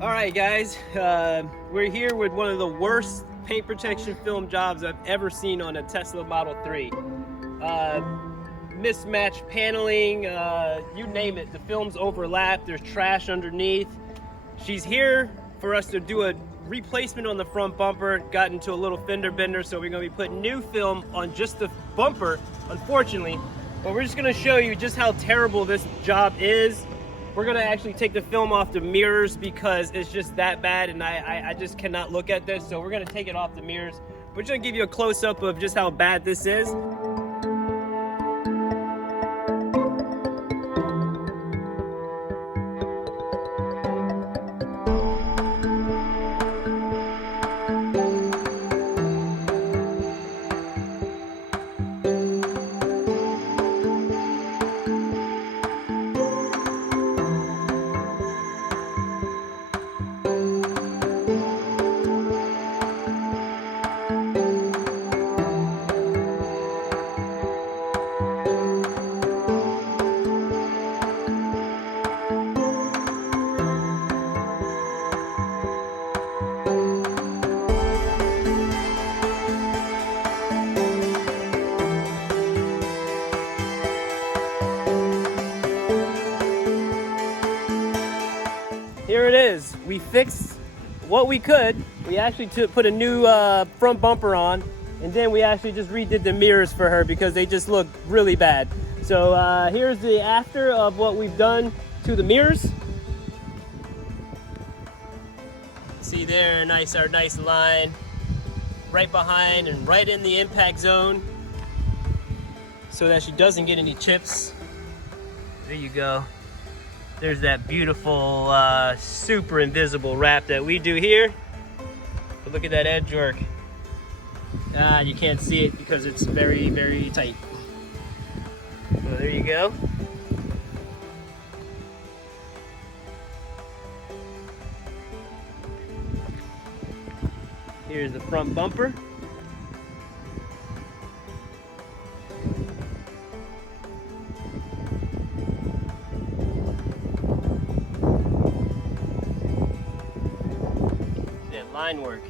Alright guys, we're here with one of the worst paint protection film jobs I've ever seen on a Tesla Model 3. Mismatched paneling, you name it, the films overlap, there's trash underneath. She's here for us to do a replacement on the front bumper, got into a little fender bender, so we're going to be putting new film on just the bumper, unfortunately. But we're just going to show you just how terrible this job is. We're gonna actually take the film off the mirrors because it's just that bad, and I just cannot look at this. So we're gonna take it off the mirrors. We're just gonna give you a close-up of just how bad this is. Here it is. We fixed what we could. We actually put a new front bumper on, and then we actually just redid the mirrors for her because they just look really bad. So here's the after of what we've done to the mirrors. See there, our nice line right behind and right in the impact zone so that she doesn't get any chips. There you go. There's that beautiful, super invisible wrap that we do here. But look at that edge work. You can't see it because it's very, very tight. So there you go. Here's the front bumper. Line work.